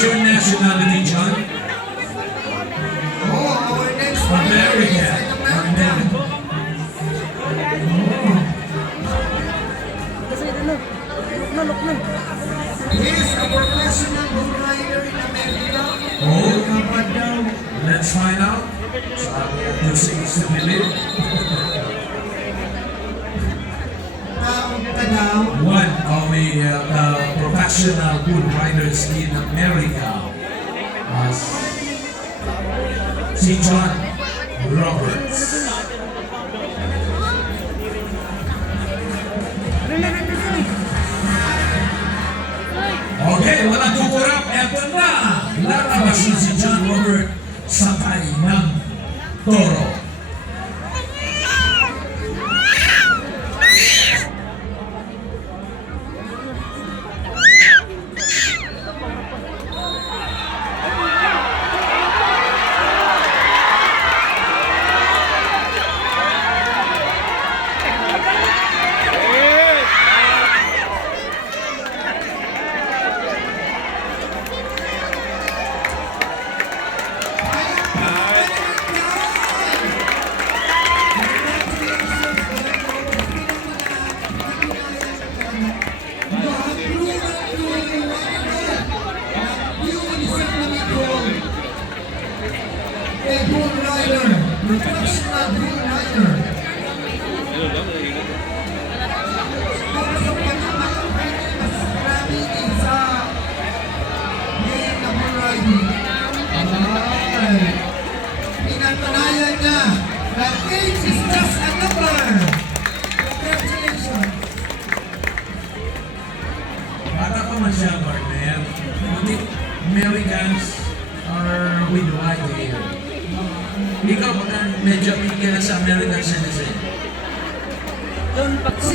What's your nationality, John? Oh, our next American. American. He is a professional bull rider in America. Oh, let's find out. Sabi ang Diyos is to believe. One of the professional bull riders in America, si John Roberts. Okay, walang kukurap. Eto na. Lalabas na si John Roberts sakay ng toro. A bull rider, professional bull rider. Para sa pagkamalakay niya, mas marami din sa game na bull riding. Ay, pinatunayan niya that age is just a number. Congratulations. Bata pa man siya, partner. Buti Americans are with white hair. Ikaw, medyo bigyan na sa American citizen.